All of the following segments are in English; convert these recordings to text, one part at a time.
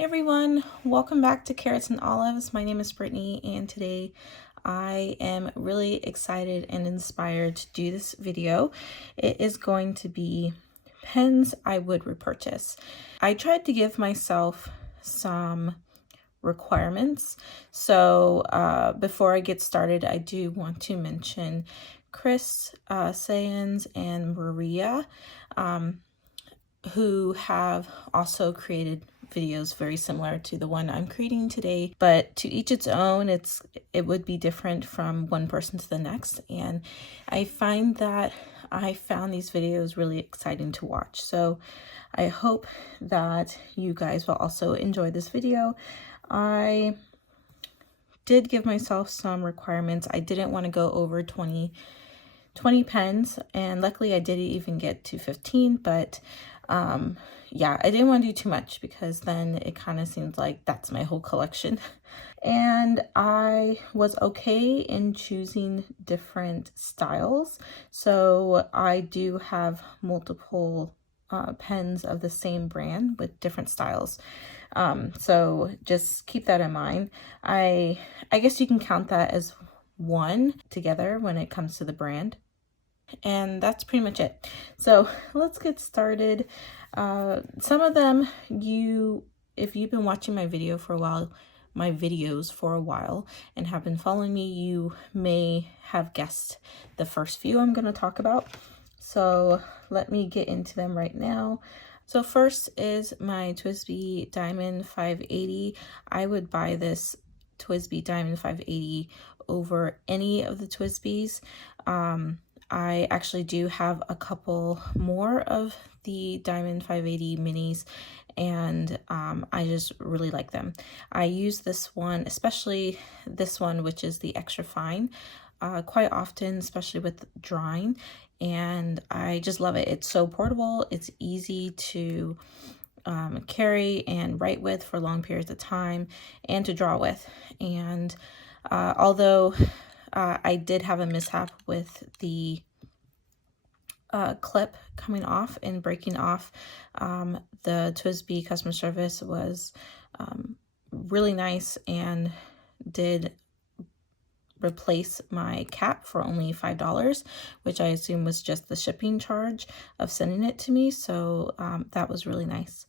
Hey everyone, welcome back to Carrots and Olives. My name is Brittany and today I am really excited and inspired to do this video. It is going to be pens I would repurchase. I tried to give myself some requirements. So before I get started, I do want to mention Chris Saenz and Maria, who have also created videos very similar to the one I'm creating today, but to each its own. It would be different from one person to the next, and I find that I found these videos really exciting to watch. So I hope that you guys will also enjoy this video. I did give myself some requirements. I didn't want to go over 20 pens, and luckily I didn't even get to 15, but yeah, I didn't want to do too much because then it kind of seems like that's my whole collection. And I was okay in choosing different styles. So I do have multiple pens of the same brand with different styles. So just keep that in mind. I guess you can count that as one together when it comes to the brand. And that's pretty much it. So let's get started. Some of them, if you've been watching my videos for a while and have been following me, you may have guessed the first few I'm going to talk about. So let me get into them right now. So first is my TWSBI Diamond 580. I would buy this TWSBI Diamond 580 over any of the TWSBIs. I actually do have a couple more of the Diamond 580 minis, and I just really like them. I use this one, especially this one, which is the extra fine, quite often, especially with drawing, and I just love it. It's so portable, it's easy to carry and write with for long periods of time and to draw with. And although I did have a mishap with the clip coming off and breaking off. The TWSBI customer service was really nice and did replace my cap for only $5, which I assume was just the shipping charge of sending it to me. So that was really nice.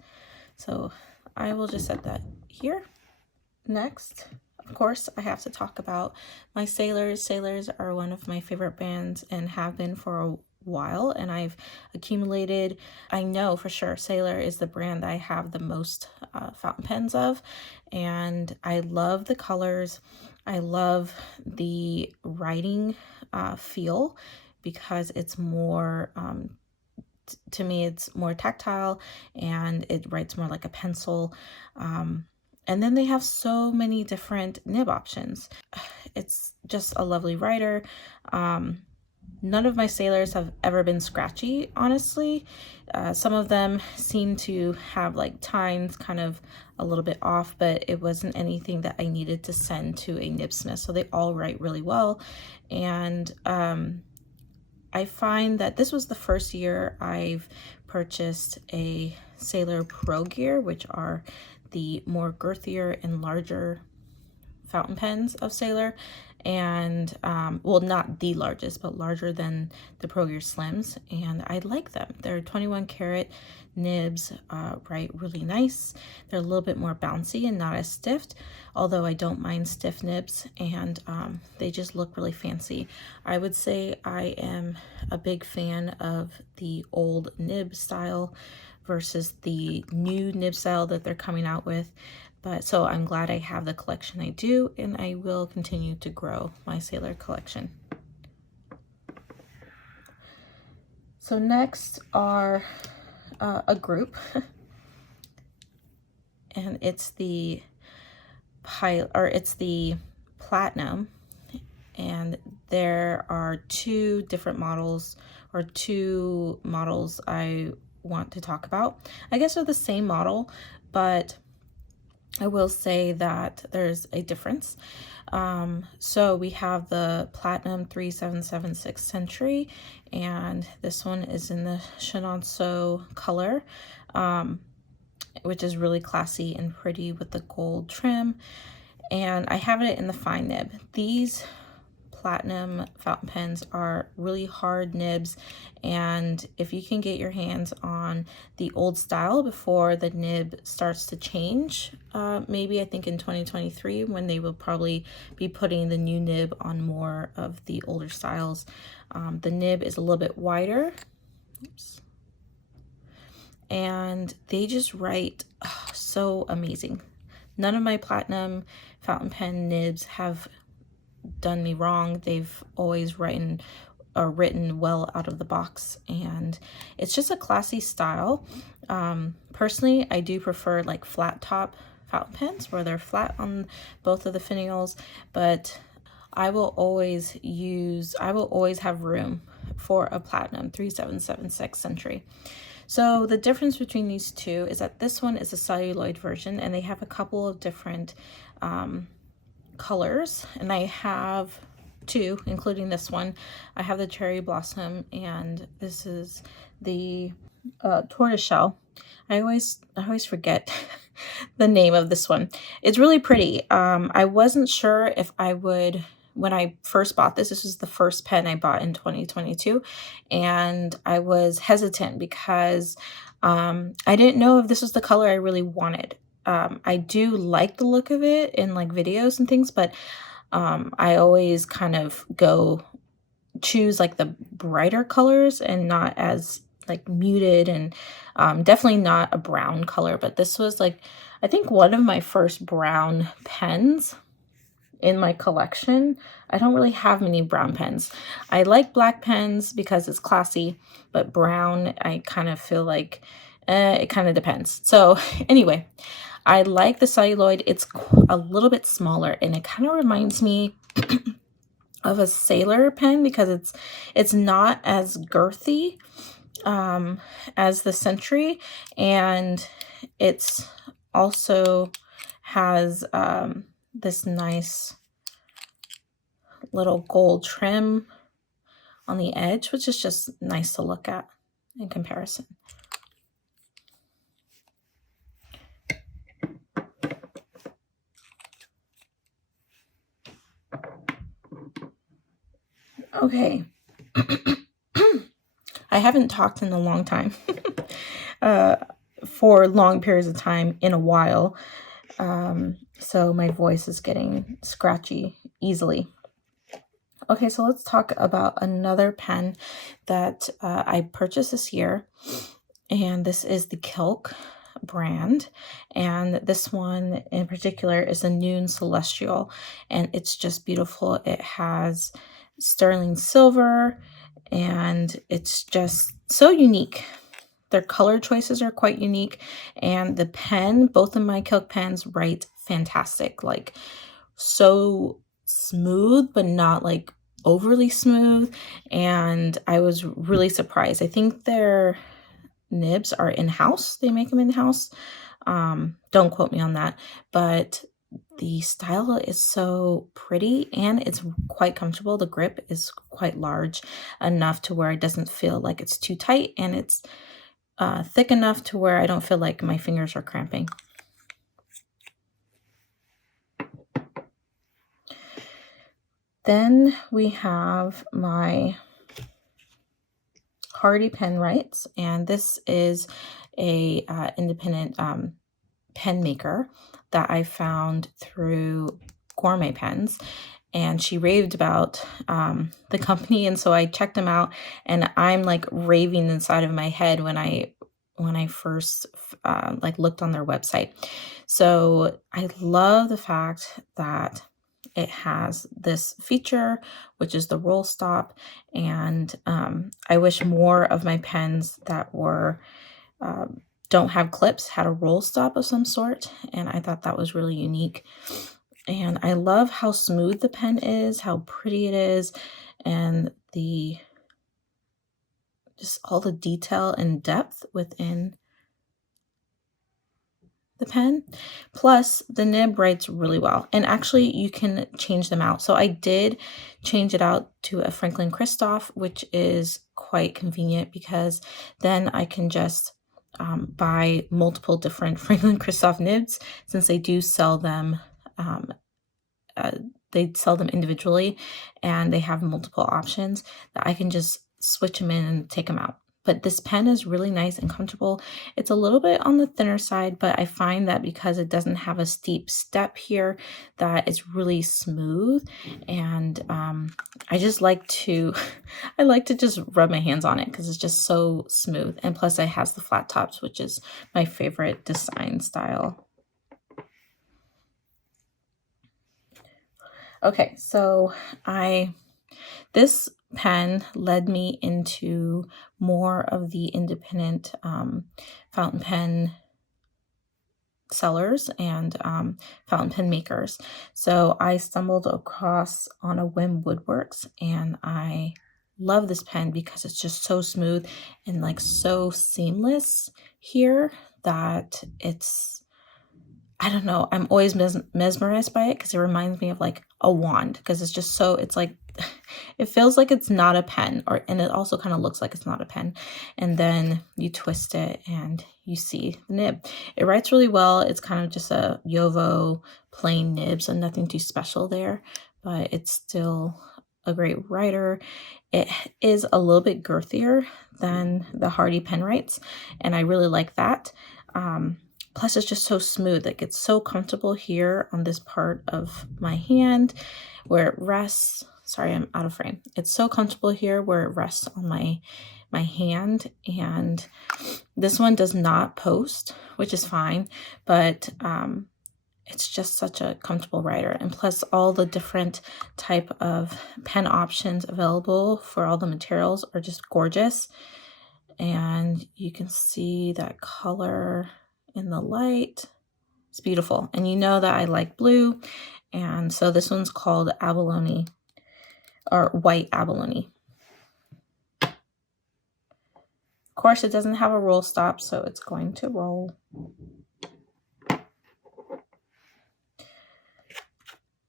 So I will just set that here. Next, of course, I have to talk about my Sailors. Sailors are one of my favorite brands and have been for a while, and I've accumulated, I know for sure Sailor is the brand I have the most fountain pens of, and I love the colors. I love the writing feel because it's more to me it's more tactile and it writes more like a pencil. And then they have so many different nib options. It's just a lovely writer. None of my Sailors have ever been scratchy, honestly. Some of them seem to have like tines kind of a little bit off, but it wasn't anything that I needed to send to a nibsmith. So they all write really well. And I find that this was the first year I've purchased a Sailor Pro Gear, which are the more girthier and larger fountain pens of Sailor, and well, not the largest, but larger than the Pro Gear Slims, and I like them. They're 21 karat nibs, write really nice. They're a little bit more bouncy and not as stiff, although I don't mind stiff nibs, and they just look really fancy. I would say I am a big fan of the old nib style versus the new nib style that they're coming out with. But so I'm glad I have the collection I do, and I will continue to grow my Sailor collection. So next are a group, and it's the Platinum, and there are two models I want to talk about. I guess they're the same model, but I will say that there's a difference. So we have the Platinum 3776 Century, and this one is in the Chenonceau color. which is really classy and pretty with the gold trim. And I have it in the fine nib. These platinum fountain pens are really hard nibs, and if you can get your hands on the old style before the nib starts to change, maybe I think in 2023 when they will probably be putting the new nib on more of the older styles. The nib is a little bit wider. Oops. And they just write so amazing. None of my platinum fountain pen nibs have done me wrong. They've always written well out of the box, and it's just a classy style. Personally, I do prefer like flat top fountain pens where they're flat on both of the finials, but I will always have room for a platinum 3776 Century. So the difference between these two is that this one is a celluloid version, and they have a couple of different colors, and I have two, including this one. I have the cherry blossom, and this is the tortoiseshell. I always forget the name of this one. It's really pretty. I wasn't sure if I would, when I first bought this was the first pen I bought in 2022, and I was hesitant because I didn't know if this was the color I really wanted. I do like the look of it in like videos and things, but I always kind of choose like the brighter colors and not as like muted, and definitely not a brown color. But this was like, I think one of my first brown pens in my collection. I don't really have many brown pens. I like black pens because it's classy, but brown, I kind of feel like it kind of depends. So anyway, I like the celluloid. It's a little bit smaller, and it kind of reminds me of a sailor pen because it's not as girthy as the Century, and it's also has this nice little gold trim on the edge, which is just nice to look at in comparison. Okay. I haven't talked in a long time, for long periods of time in a while. So my voice is getting scratchy easily. Okay, so let's talk about another pen that I purchased this year, and this is the Kilk brand, and this one in particular is the Noon Celestial, and it's just beautiful. It has sterling silver, and it's just so unique. Their color choices are quite unique, and the pen, both of my Kilk pens write fantastic, like so smooth, but not like overly smooth. And I was really surprised. I think their nibs are in-house. They make them in-house. Don't quote me on that, but the style is so pretty and it's quite comfortable. The grip is quite large enough to where it doesn't feel like it's too tight, and it's thick enough to where I don't feel like my fingers are cramping. Then we have my Hardy pen writes, and this is a independent pen maker that I found through Gourmet Pens, and she raved about the company, and so I checked them out, and I'm like raving inside of my head when I first like looked on their website. So I love the fact that it has this feature, which is the roll stop, and I wish more of my pens that were don't have clips had a roll stop of some sort, and I thought that was really unique. And I love how smooth the pen is, how pretty it is, and just all the detail and depth within the pen. Plus the nib writes really well, and actually you can change them out. So I did change it out to a Franklin Christoph, which is quite convenient because then I can just buy multiple different Franklin-Christoph nibs, since they do sell them. Uh, they sell them individually, and they have multiple options that I can just switch them in and take them out. But this pen is really nice and comfortable. It's a little bit on the thinner side, but I find that because it doesn't have a steep step here, that it's really smooth. And I just like to, I like to just rub my hands on it because it's just so smooth. And plus it has the flat tops, which is my favorite design style. Okay, so this pen led me into more of the independent fountain pen sellers and fountain pen makers. So I stumbled across On a Whim Woodworks, and I love this pen because it's just so smooth and like so seamless here that it's, I don't know, I'm always mesmerized by it because it reminds me of like a wand, because it's just so, it's like, it feels like it's not a pen, and it also kind of looks like it's not a pen. And then you twist it and you see the nib. It writes really well. It's kind of just a Yovo plain nib, so nothing too special there, but it's still a great writer. It is a little bit girthier than the Hardy pen writes, and I really like that. Plus it's just so smooth. Like it's so comfortable here on this part of my hand where it rests. Sorry, I'm out of frame. It's so comfortable here where it rests on my hand, and this one does not post, which is fine, but it's just such a comfortable writer. And plus all the different type of pen options available for all the materials are just gorgeous. And you can see that color in the light. It's beautiful. And you know that I like blue. And so this one's called Abalone, or White Abalone. Of course, it doesn't have a roll stop, so it's going to roll.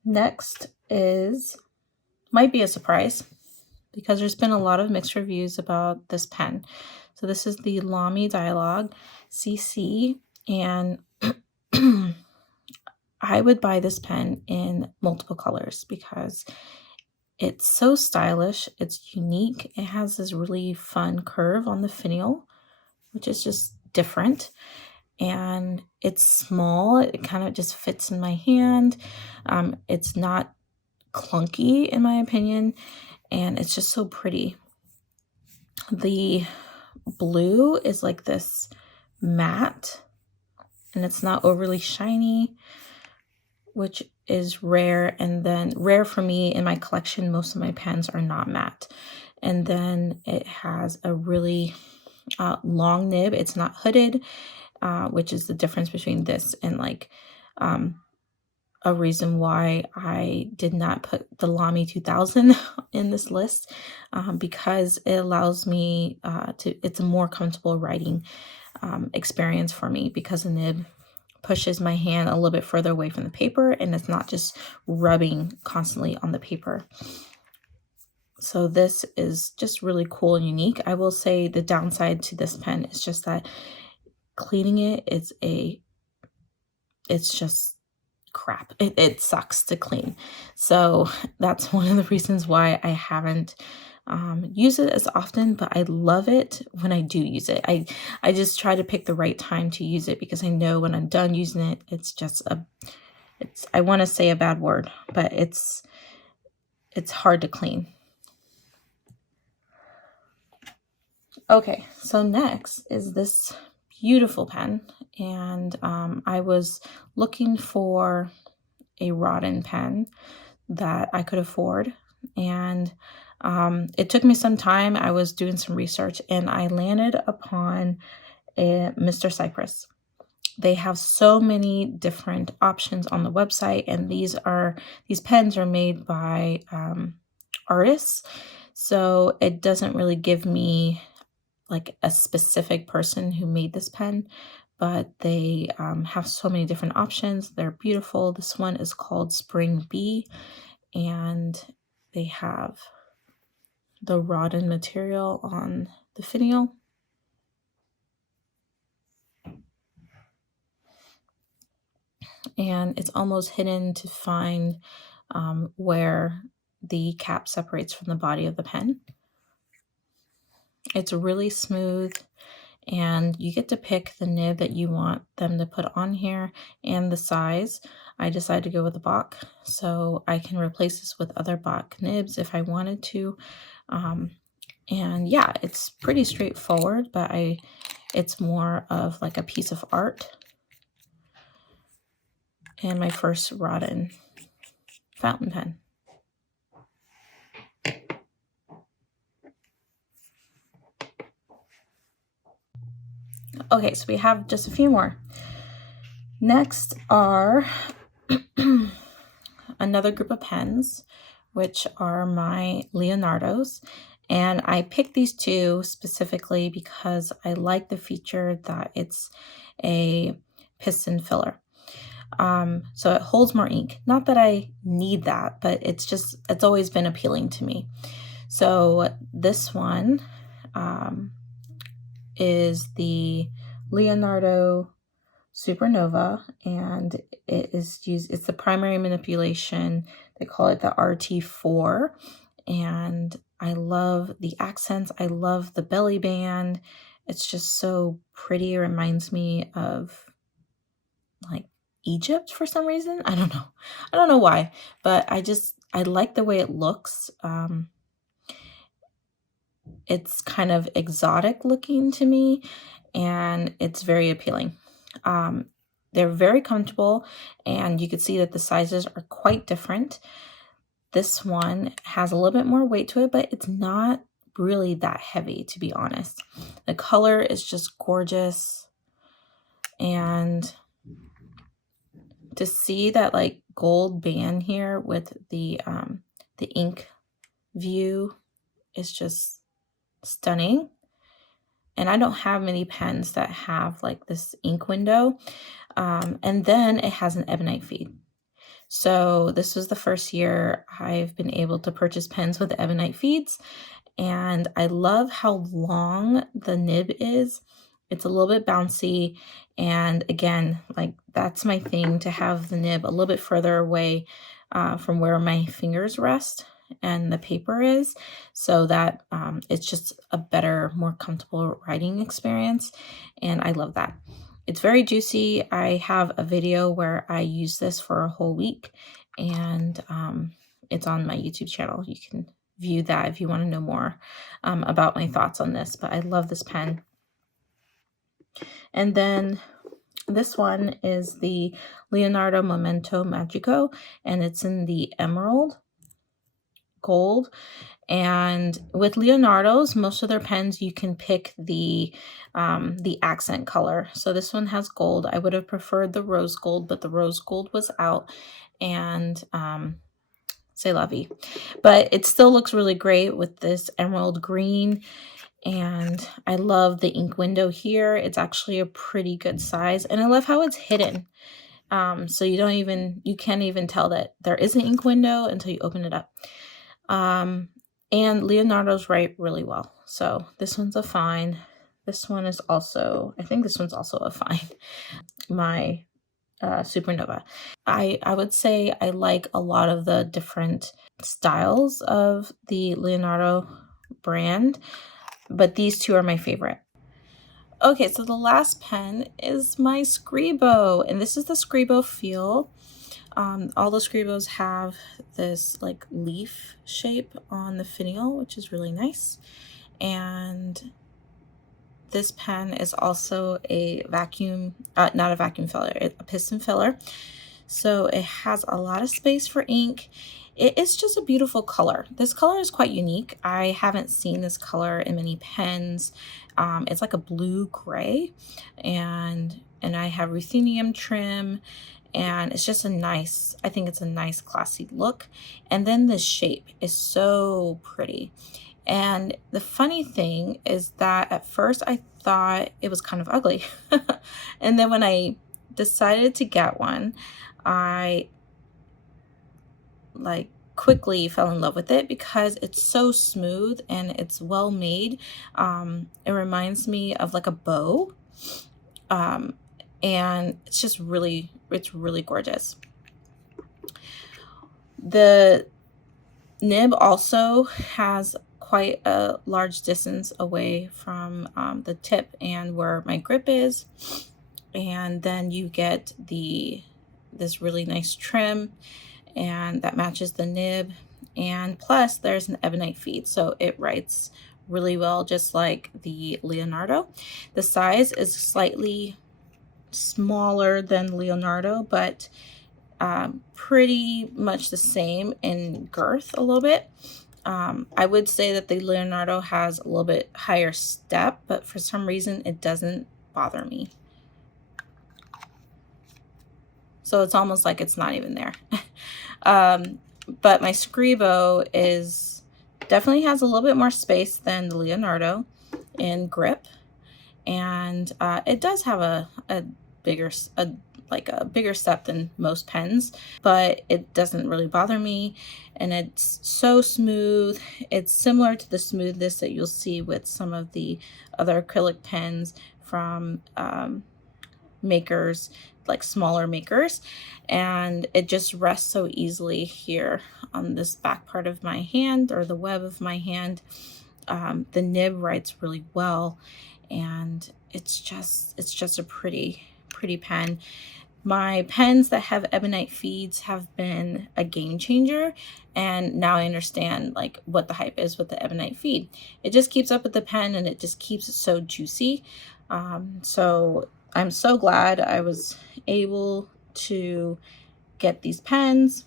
Next might be a surprise, because there's been a lot of mixed reviews about this pen. So this is the Lamy Dialogue CC, and I would buy this pen in multiple colors because it's so stylish. It's unique. It has this really fun curve on the finial, which is just different. And it's small. It kind of just fits in my hand. It's not clunky, in my opinion, and it's just so pretty. The blue is like this matte, and it's not overly shiny, which is rare. And then rare for me in my collection, most of my pens are not matte. And then it has a really long nib. It's not hooded, which is the difference between this and like a reason why I did not put the Lamy 2000 in this list, because it allows me it's a more comfortable writing experience for me, because the nib pushes my hand a little bit further away from the paper, and it's not just rubbing constantly on the paper. So this is just really cool and unique. I will say the downside to this pen is just that cleaning it it's just crap. It sucks to clean. So that's one of the reasons why I haven't use it as often, but I love it when I do use it. I just try to pick the right time to use it, because I know when I'm done using it, it's just I want to say a bad word, but it's hard to clean. Okay, so next is this beautiful pen, and I was looking for a Rodin pen that I could afford, and it took me some time. I was doing some research, and I landed upon a Mr. Cypress. They have so many different options on the website, and these pens are made by artists, so it doesn't really give me like a specific person who made this pen, but they have so many different options. They're beautiful. This one is called Spring Bee, and they have the Rodin material on the finial. and it's almost hidden to find where the cap separates from the body of the pen. It's really smooth, and you get to pick the nib that you want them to put on here and the size. I decided to go with a Bach, so I can replace this with other Bach nibs if I wanted to. And yeah, it's pretty straightforward, but it's more of like a piece of art. And my first Rodin fountain pen. Okay, so we have just a few more. Next are another group of pens, which are my Leonardos. And I picked these two specifically because I like the feature that it's a piston filler. So it holds more ink. Not that I need that, but it's always been appealing to me. So this one is the Leonardo Supernova, and it's the primary manipulation. They call it the RT4, and I love the accents. I love the belly band. It's just so pretty. It reminds me of like Egypt for some reason. I don't know why, but I like the way it looks. It's kind of exotic looking to me, and it's very appealing. They're very comfortable, and you can see that the sizes are quite different. This one has a little bit more weight to it, but it's not really that heavy, to be honest. The color is just gorgeous, and to see that like gold band here with the ink view is just stunning. And I don't have many pens that have like this ink window. And then it has an ebonite feed. So this was the first year I've been able to purchase pens with ebonite feeds. And I love how long the nib is. It's a little bit bouncy. And again, like that's my thing, to have the nib a little bit further away from where my fingers rest and the paper is, so that it's just a better, more comfortable writing experience. And I love that. It's very juicy. I have a video where I use this for a whole week, and it's on my YouTube channel. You can view that if you want to know more about my thoughts on this, but I love this pen. And then this one is the Leonardo Momento Magico, and it's in the emerald gold. And with Leonardo's, most of their pens you can pick the accent color. So this one has gold. I would have preferred the rose gold, but the rose gold was out, and c'est la vie. But it still looks really great with this emerald green. And I love the ink window here. It's actually a pretty good size, and I love how it's hidden. So you can't even tell that there is an ink window until you open it up. And Leonardo's write really well. So this one's a fine. This one is also, I think this one's also a fine. My Supernova. I would say I like a lot of the different styles of the Leonardo brand, but these two are my favorite. Okay, so the last pen is my Scribo, and this is the Scribo Feel. All the Scribos have this like leaf shape on the finial, which is really nice. And this pen is also a vacuum, not a vacuum filler, a piston filler. So it has a lot of space for ink. It is just a beautiful color. This color is quite unique. I haven't seen this color in many pens. It's like a blue gray, and I have ruthenium trim, and it's just I think it's a nice classy look. And then the shape is so pretty. And the funny thing is that at first I thought it was kind of ugly. And then when I decided to get one, I like quickly fell in love with it because it's so smooth and it's well made. It reminds me of like a bow. And it's just really, it's really gorgeous. The nib also has quite a large distance away from the tip and where my grip is, and then you get this really nice trim, and that matches the nib, and plus there's an ebonite feed, so it writes really well, just like the Leonardo. The size is slightly smaller than Leonardo, but pretty much the same in girth a little bit. I would say that the Leonardo has a little bit higher step, but for some reason it doesn't bother me. So it's almost like it's not even there. But my Scribo definitely has a little bit more space than the Leonardo in grip, and it does have a bigger step than most pens, but it doesn't really bother me, and it's so smooth. It's similar to the smoothness that you'll see with some of the other acrylic pens from makers, like smaller makers, and it just rests so easily here on this back part of my hand, or the web of my hand. The nib writes really well, and it's just a pretty pen. My pens that have ebonite feeds have been a game changer, and now I understand like what the hype is with the ebonite feed. It just keeps up with the pen, and it just keeps it so juicy. So I'm so glad I was able to get these pens.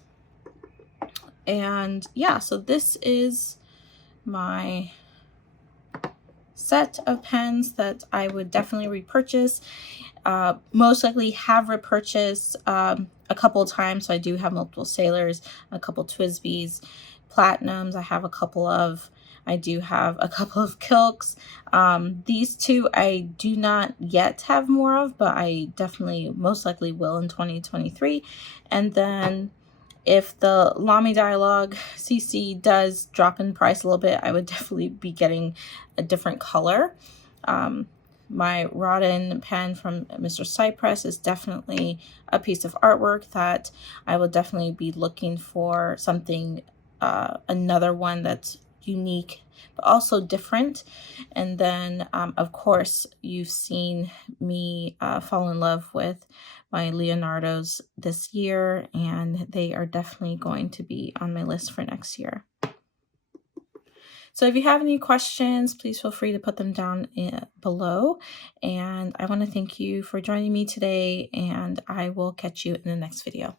And yeah, so this is my set of pens that I would definitely repurchase. Most likely have repurchased a couple of times. So I do have multiple Sailors, a couple Twisbys, Platinums. I have a couple of. I do have a couple of Kilks. These two I do not yet have more of, but I definitely most likely will in 2023. And then if the Lamy Dialogue CC does drop in price a little bit, I would definitely be getting a different color. My Rodin pen from Mr. Cypress is definitely a piece of artwork that I will definitely be looking for something, another one that's unique but also different. And then of course you've seen me fall in love with my Leonardos this year, and they are definitely going to be on my list for next year. So if you have any questions, please feel free to put them down below. And I want to thank you for joining me today, and I will catch you in the next video.